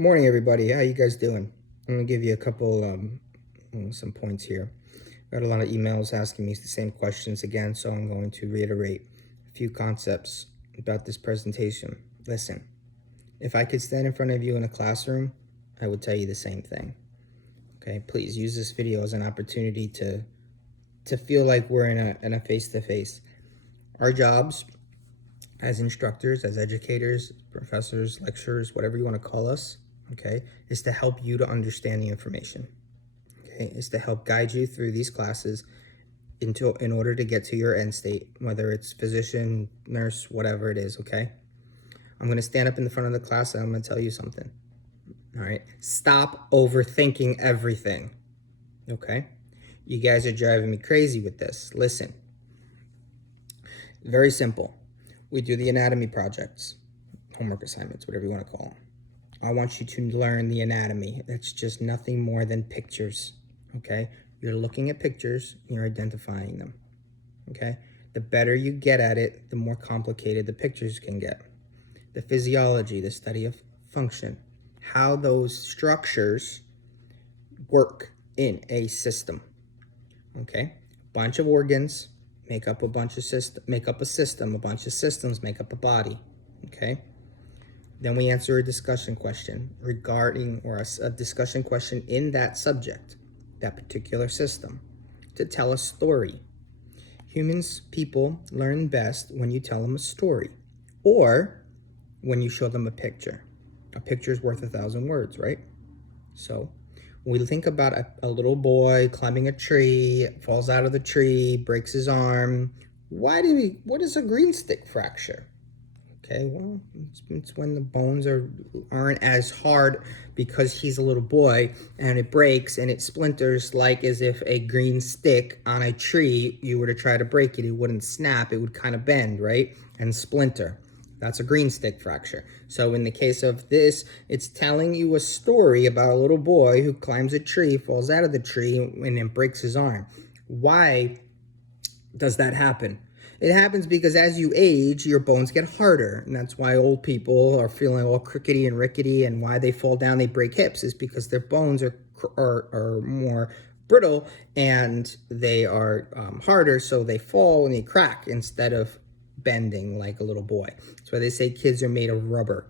Morning, everybody. How you guys doing? I'm gonna give you a couple some points here. Got a lot of emails asking me the same questions again, so I'm going to reiterate a few concepts about this presentation. Listen, if I could stand in front of you in a classroom, I would tell you the same thing. Okay, please use this video as an opportunity to feel like we're in a face-to-face. Our jobs as instructors, as educators, professors, lecturers, whatever you want to call us, okay, is to help you to understand the information. Okay, is to help guide you through these classes in order to get to your end state, whether it's physician, nurse, whatever it is. Okay, I'm going to stand up in the front of the class and I'm going to tell you something. All right, stop overthinking everything. Okay, you guys are driving me crazy with this. Listen, very simple. We do the anatomy projects, homework assignments, whatever you want to call them. I want you to learn the anatomy. That's just nothing more than pictures, okay? You're looking at pictures, you're identifying them, okay? The better you get at it, the more complicated the pictures can get. The physiology, the study of function, how those structures work in a system, okay? Bunch of organs make up a bunch of system, a bunch of systems make up a body, okay? Then we answer a discussion question regarding, or a discussion question in that subject, that particular system, to tell a story. People learn best when you tell them a story, or when you show them a picture. A picture is worth 1,000 words, right? So we think about a little boy climbing a tree, falls out of the tree, breaks his arm. What is a green stick fracture? Okay, well, it's when the bones aren't as hard because he's a little boy and it breaks and it splinters, like as if a green stick on a tree, you were to try to break it, it wouldn't snap, it would kind of bend, right? And splinter. That's a green stick fracture. So in the case of this, it's telling you a story about a little boy who climbs a tree, falls out of the tree, and then breaks his arm. Why does that happen? It happens because as you age, your bones get harder. And that's why old people are feeling all crickety and rickety, and why they fall down, they break hips, is because their bones are more brittle and they are harder, so they fall and they crack instead of bending like a little boy. That's why they say kids are made of rubber.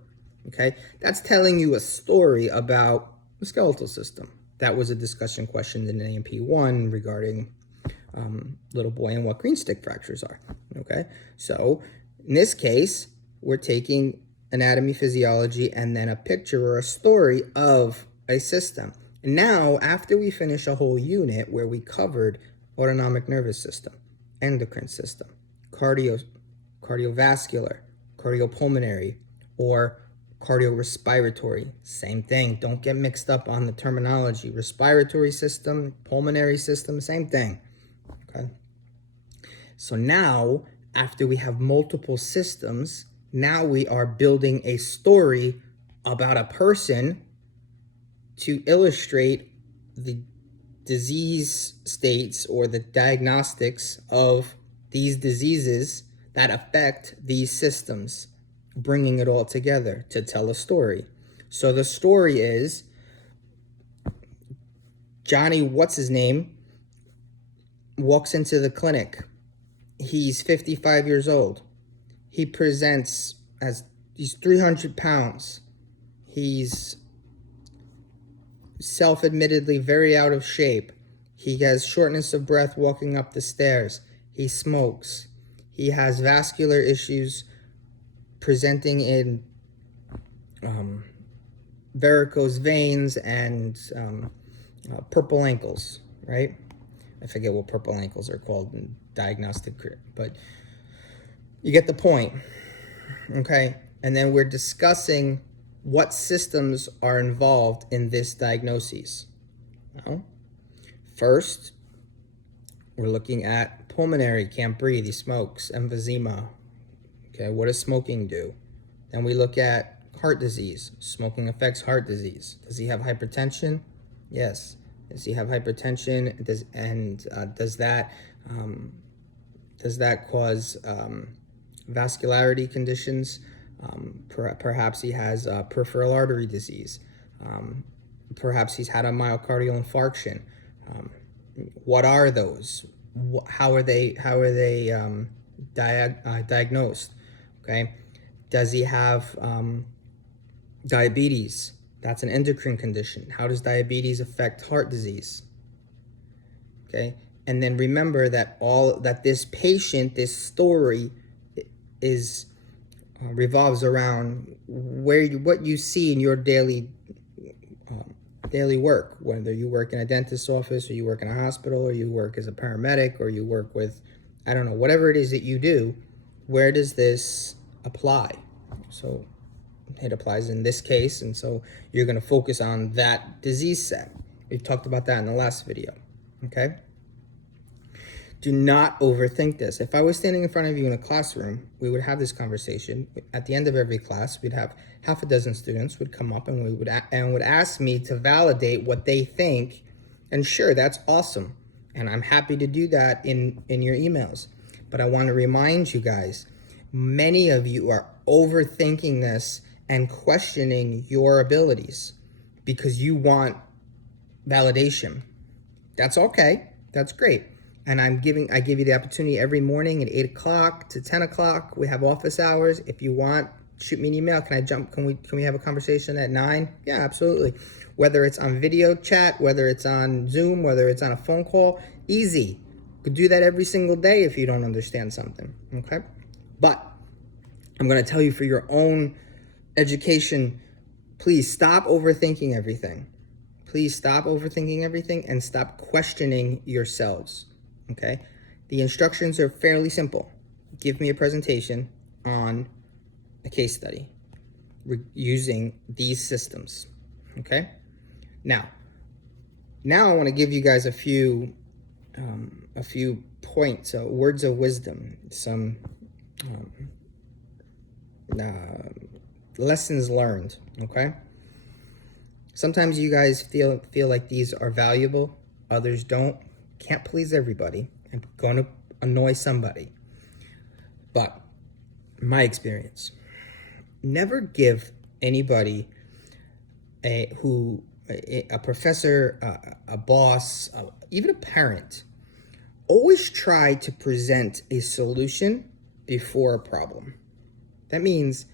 Okay, that's telling you a story about the skeletal system. That was a discussion question in AMP1 regarding little boy and what green stick fractures are. Okay, so in this case, we're taking anatomy, physiology, and then a picture or a story of a system. And now, after we finish a whole unit where we covered autonomic nervous system, endocrine system, cardiovascular, cardiopulmonary, or cardiorespiratory, same thing. Don't get mixed up on the terminology. Respiratory system, pulmonary system, same thing. Okay. So now, after we have multiple systems, now we are building a story about a person to illustrate the disease states or the diagnostics of these diseases that affect these systems, bringing it all together to tell a story. So the story is Johnny, what's his name, walks into the clinic. He's 55 years old. He presents as he's 300 pounds. He's self-admittedly very out of shape. He has shortness of breath walking up the stairs. He smokes. He has vascular issues presenting in varicose veins and purple ankles, right? I forget what purple ankles are called in diagnostic, but you get the point, okay? And then we're discussing what systems are involved in this diagnosis. Well, first, we're looking at pulmonary, can't breathe, he smokes, emphysema. Okay, what does smoking do? Then we look at heart disease. Smoking affects heart disease. Does he have hypertension? Yes. Does he have hypertension? Does that cause vascularity conditions? Perhaps he has peripheral artery disease. Perhaps he's had a myocardial infarction. What are those? How are they diagnosed? Okay. Does he have diabetes? That's an endocrine condition. How does diabetes affect heart disease? Okay. And then remember that this patient, this story is revolves around what you see in your daily work, whether you work in a dentist's office or you work in a hospital or you work as a paramedic or you work with, I don't know, whatever it is that you do. Where does this apply? So it applies in this case, and so you're going to focus on that disease set. We've talked about that in the last video. Okay. Do not overthink this. If I was standing in front of you in a classroom, we would have this conversation. At the end of every class, we'd have half a dozen students would come up and would ask me to validate what they think. And sure, that's awesome. And I'm happy to do that in your emails. But I want to remind you guys, many of you are overthinking this and questioning your abilities because you want validation. That's okay. That's great. And I give you the opportunity every morning at 8 o'clock to 10 o'clock. We have office hours. If you want, shoot me an email. Can we have a conversation at 9? Yeah, absolutely. Whether it's on video chat, whether it's on Zoom, whether it's on a phone call, easy. You could do that every single day if you don't understand something, okay? But I'm going to tell you, for your own education, please stop overthinking everything. Please stop overthinking everything and stop questioning yourselves. Okay, the instructions are fairly simple. Give me a presentation on a case study using these systems. Okay, now I want to give you guys a few points, words of wisdom, some lessons learned. Okay, sometimes you guys feel like these are valuable, others don't. Can't please everybody. I'm going to annoy somebody. But my experience, never give anybody a professor, a boss, even a parent, always try to present a solution before a problem. That means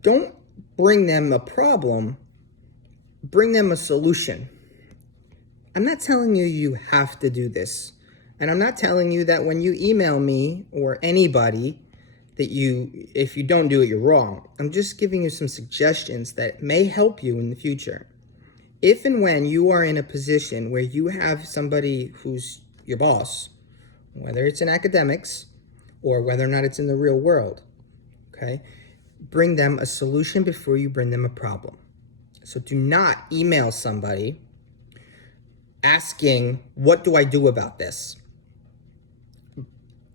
don't bring them a problem, bring them a solution. I'm not telling you you have to do this. And I'm not telling you that when you email me or anybody that if you don't do it, you're wrong. I'm just giving you some suggestions that may help you in the future. If and when you are in a position where you have somebody who's your boss, whether it's in academics or whether or not it's in the real world, okay, bring them a solution before you bring them a problem. So do not email somebody asking, what do I do about this?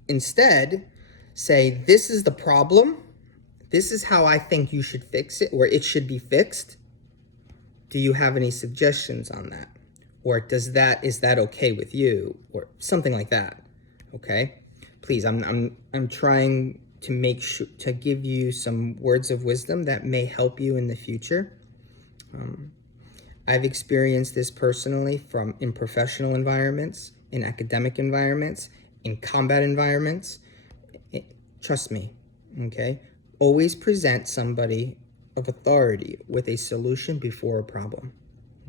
Instead, say, this is the problem. This is how I think you should fix it, or it should be fixed. Do you have any suggestions on that? Or is that okay with you? Or something like that. Okay? Please, I'm trying to make sure to give you some words of wisdom that may help you in the future. I've experienced this personally in professional environments, in academic environments, in combat environments. Trust me, okay? Always present somebody of authority with a solution before a problem.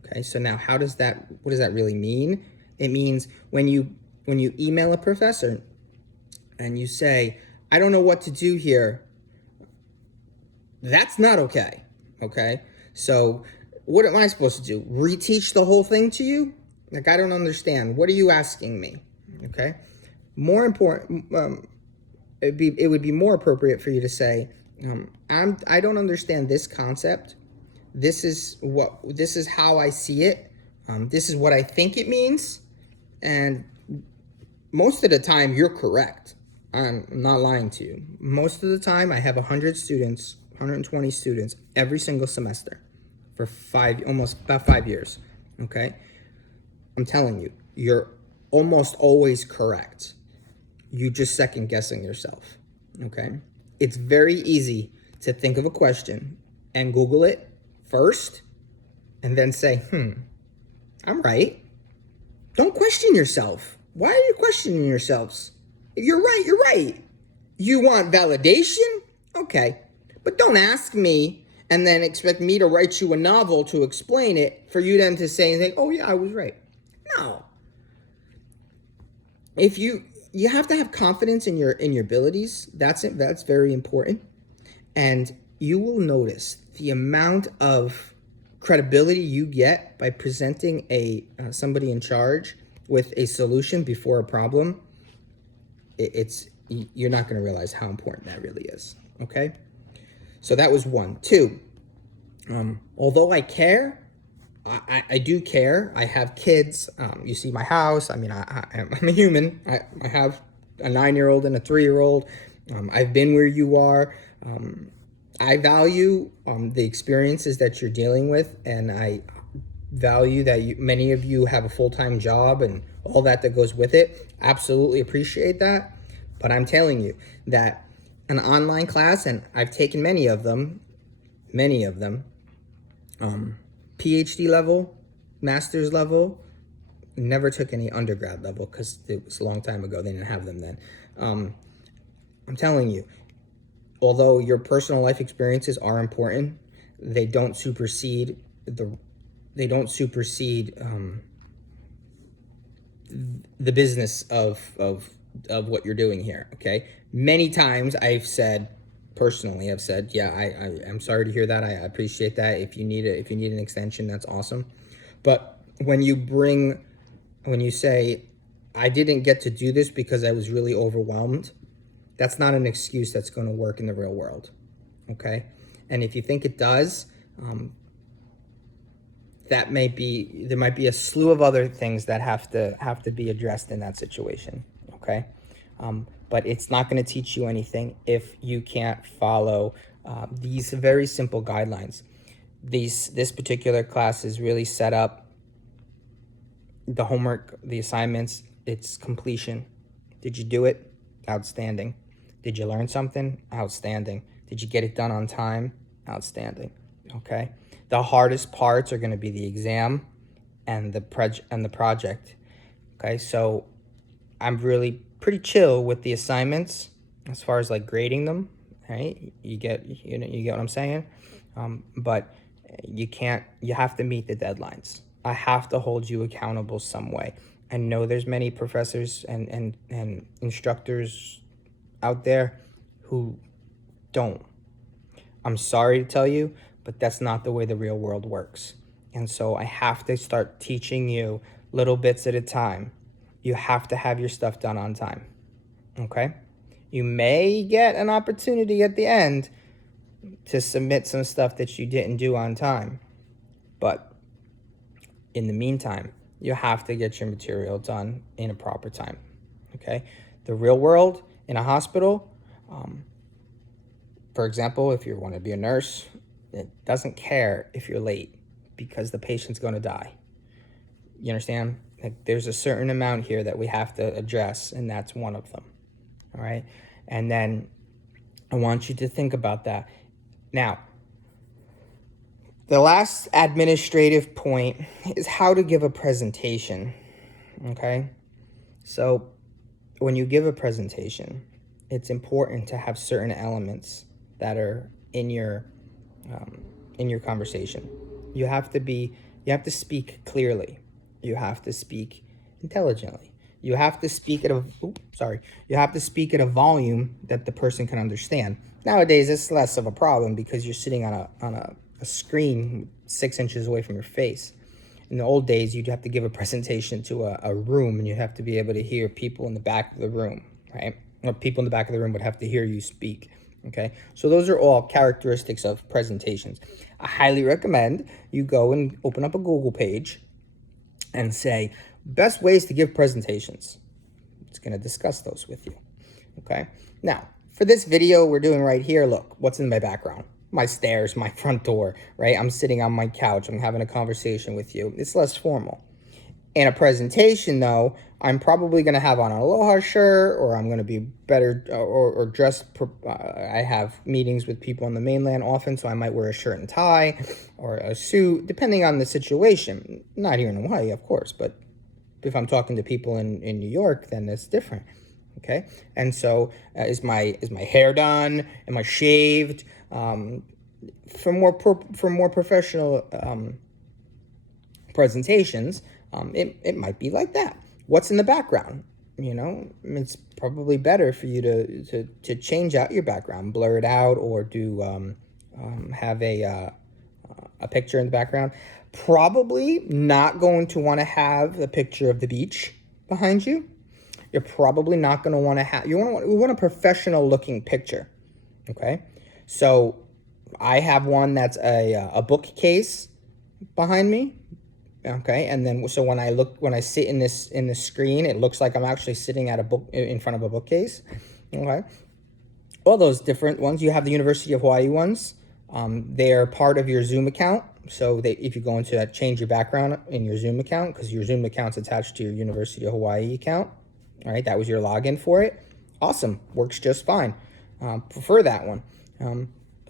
Okay, so now what does that really mean? It means when you email a professor and you say, I don't know what to do here, that's not okay, okay? So what am I supposed to do? Reteach the whole thing to you? Like, I don't understand. What are you asking me? Okay. More important, it would be more appropriate for you to say, I don't understand this concept. This is how I see it. This is what I think it means. And most of the time you're correct. I'm not lying to you. Most of the time I have 100 students, 120 students every single semester for about 5 years. Okay. I'm telling you, you're almost always correct. You just second guessing yourself. Okay. It's very easy to think of a question and Google it first and then say, I'm right. Don't question yourself. Why are you questioning yourselves? If you're right, you're right. You want validation? Okay. But don't ask me and then expect me to write you a novel to explain it for you then to say, oh yeah, I was right. No. If you have to have confidence in your abilities. That's it. That's very important. And you will notice the amount of credibility you get by presenting somebody in charge with a solution before a problem. You're not going to realize how important that really is. Okay, so that was one. Two, although I care, I do care. I have kids. You see my house. I mean, I'm a human. I have a 9-year-old and a 3-year-old. I've been where you are. I value the experiences that you're dealing with, and I value that many of you have a full-time job and all that goes with it. Absolutely appreciate that. But I'm telling you that an online class, and I've taken many of them, PhD level, master's level, never took any undergrad level because it was a long time ago. They didn't have them then. I'm telling you, although your personal life experiences are important, they don't supersede the business of what you're doing here. Okay, many times I've said, yeah, I'm sorry to hear that. I appreciate that. If you need an extension, that's awesome. But when you say, I didn't get to do this because I was really overwhelmed, that's not an excuse that's going to work in the real world. Okay, and if you think it does, there might be a slew of other things that have to be addressed in that situation. Okay, but it's not going to teach you anything if you can't follow these very simple guidelines. This particular class is really set up. The homework, the assignments, it's completion. Did you do it? Outstanding. Did you learn something? Outstanding. Did you get it done on time? Outstanding. Okay. The hardest parts are going to be the exam and the project. Okay, so I'm really pretty chill with the assignments as far as like grading them. Right? You get what I'm saying. But you have to meet the deadlines. I have to hold you accountable some way. I know there's many professors and instructors out there who don't. I'm sorry to tell you, but that's not the way the real world works. And so I have to start teaching you little bits at a time. You have to have your stuff done on time. Okay? You may get an opportunity at the end to submit some stuff that you didn't do on time. But in the meantime, you have to get your material done in a proper time. Okay? The real world in a hospital, for example, if you want to be a nurse, it doesn't care if you're late because the patient's going to die. You understand? Like, there's a certain amount here that we have to address, and that's one of them. All right? And then I want you to think about that. Now, the last administrative point is how to give a presentation. Okay? So when you give a presentation, it's important to have certain elements that are in your conversation. You have to speak clearly. You have to speak intelligently. You have to speak at a volume that the person can understand. Nowadays, it's less of a problem because you're sitting on a screen 6 inches away from your face. In the old days, you'd have to give a presentation to a room, and you'd have to be able to hear people in the back of the room, right? Or people in the back of the room would have to hear you speak. Okay, so those are all characteristics of presentations. I highly recommend you go and open up a Google page and say, best ways to give presentations. It's going to discuss those with you. Okay, now for this video we're doing right here, look, what's in my background? My stairs, my front door, right? I'm sitting on my couch. I'm having a conversation with you. It's less formal. In a presentation, though, I'm probably going to have on an Aloha shirt, or I'm going to be better or dressed. I have meetings with people on the mainland often, so I might wear a shirt and tie or a suit, depending on the situation. Not here in Hawaii, of course, but if I'm talking to people in New York, then it's different. Okay, and so is my hair done? Am I shaved? For more professional presentations, it might be like that. What's in the background? You know, it's probably better for you to change out your background, blur it out, or do have a picture in the background. Probably not going to want to have a picture of the beach behind you. You're probably not going to want to have, you want a professional looking picture. Okay. So I have one that's a bookcase behind me. Okay. And then, so when I sit in the screen, it looks like I'm actually sitting at a book in front of a bookcase. Okay. All those different ones. You have the University of Hawaii ones. They're part of your Zoom account. So if you go into that, change your background in your Zoom account, because your Zoom account's attached to your University of Hawaii account. All right, that was your login for it. Awesome, works just fine. Prefer that one.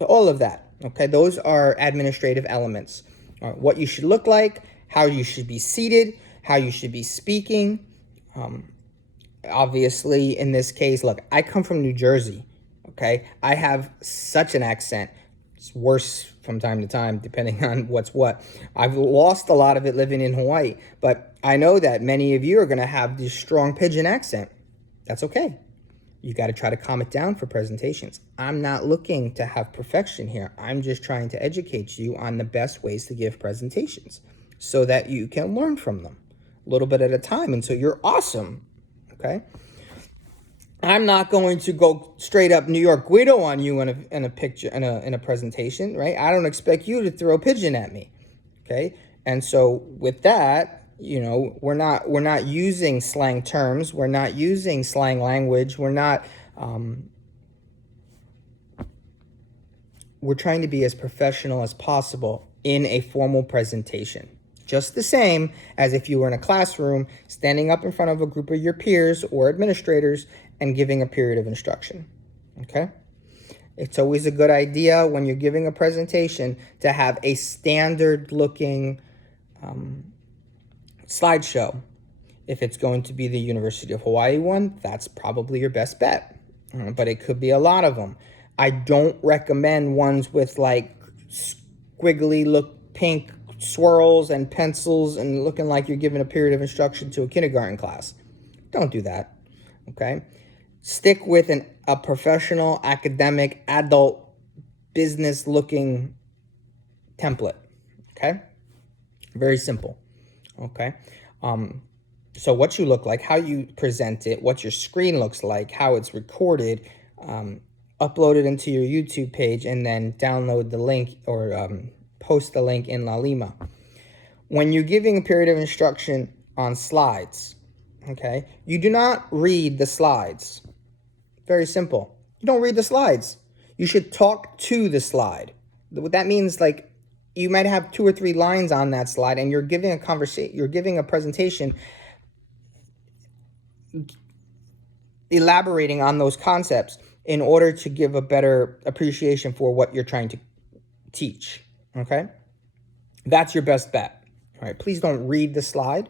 All of that, okay? Those are administrative elements. What you should look like, how you should be seated, how you should be speaking. Obviously, in this case, look, I come from New Jersey, okay? I have such an accent. It's worse from time to time, depending on what's what. I've lost a lot of it living in Hawaii, but I know that many of you are going to have this strong Pidgin accent. That's okay. You got to try to calm it down for presentations. I'm not looking to have perfection here. I'm just trying to educate you on the best ways to give presentations so that you can learn from them a little bit at a time until you're awesome, okay? I'm not going to go straight up New York Guido on you in a picture, in a presentation, right? I don't expect you to throw Pidgin at me, okay? And so with that, you know, we're not using slang terms, we're not using slang language, we're trying to be as professional as possible in a formal presentation. Just the same as if you were in a classroom, standing up in front of a group of your peers or administrators and giving a period of instruction, okay? It's always a good idea when you're giving a presentation to have a standard looking slideshow. If it's going to be the University of Hawaii one, that's probably your best bet, but it could be a lot of them. I don't recommend ones with like squiggly look pink swirls and pencils and looking like you're giving a period of instruction to a kindergarten class. Don't do that, okay? Stick with a professional, academic, adult, business-looking template, okay? Very simple, okay? So what you look like, how you present it, what your screen looks like, how it's recorded, upload it into your YouTube page, and then download the link or post the link in Lalima. When you're giving a period of instruction on slides, okay, you do not read the slides. Very simple. You don't read the slides. You should talk to the slide. What that means, like, you might have 2 or 3 lines on that slide, and you're giving a conversation, you're giving a presentation, elaborating on those concepts in order to give a better appreciation for what you're trying to teach. Okay, that's your best bet. All right, please don't read the slide.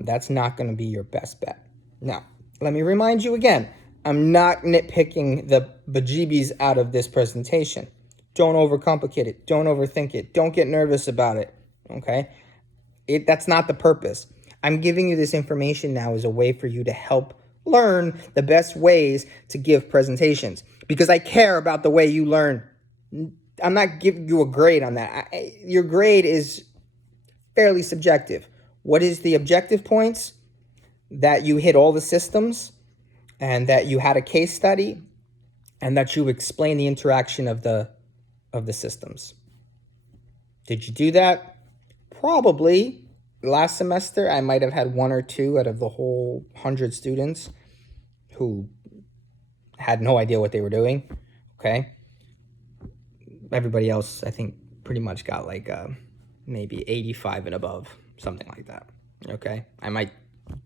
That's not going to be your best bet. Now, let me remind you again. I'm not nitpicking the bejeebies out of this presentation. Don't overcomplicate it. Don't overthink it. Don't get nervous about it, okay? That's not the purpose. I'm giving you this information now as a way for you to help learn the best ways to give presentations, because I care about the way you learn. I'm not giving you a grade on that. Your grade is fairly subjective. What is the objective points? That you hit all the systems, and that you had a case study, and that you explain the interaction of the systems. Did you do that? Probably. Last semester, I might have had 1 or 2 out of the whole 100 students who had no idea what they were doing, okay? Everybody else, I think, pretty much got like maybe 85 and above, something like that, Okay, I might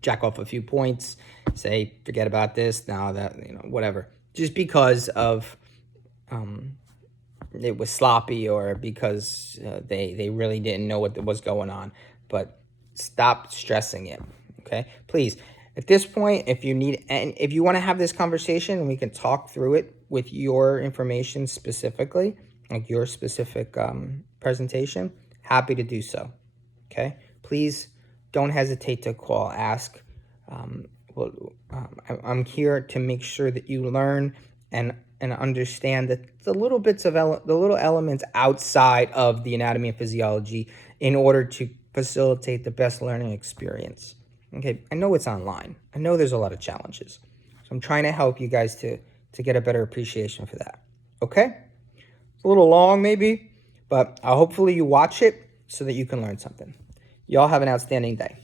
jack off a few points, say forget about this now, that, whatever, just because of it was sloppy, or because they really didn't know what was going on. But stop stressing it. Okay, please. At this point, if you need, and if you want to have this conversation and we can talk through it with your information specifically, like your specific presentation, happy to do so. Okay, please don't hesitate to call, ask. I'm here to make sure that you learn and understand that the little bits of the little elements outside of the anatomy and physiology in order to facilitate the best learning experience. Okay, I know it's online. I know there's a lot of challenges. So I'm trying to help you guys to get a better appreciation for that. Okay? It's a little long maybe, but hopefully you watch it so that you can learn something. Y'all have an outstanding day.